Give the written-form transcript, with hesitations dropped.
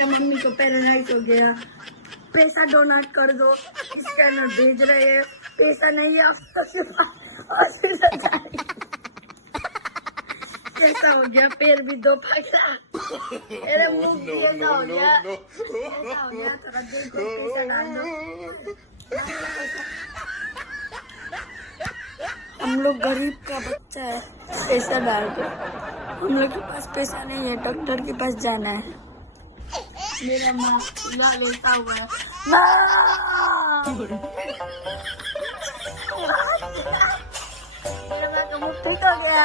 मेरे मम्मी को पैरालाइज हो गया, पैसा डोनेट कर दो, स्कैनर भेज रहे हैं, पैसा नहीं है कैसा हो गया, पैर भी दो पकड़ा, मेरे मुंह भी ऐसा हो गया, ऐसा हो गया, थोड़ा देर को पैसा डाल दो। हम लोग गरीब का बच्चा है, पैसा डाल दो, हम लोग के पास पैसा नहीं है, डॉक्टर के पास जाना है। मेरा माँ लेता हुआ है, मेरा माँ का मुफ्त हो गया।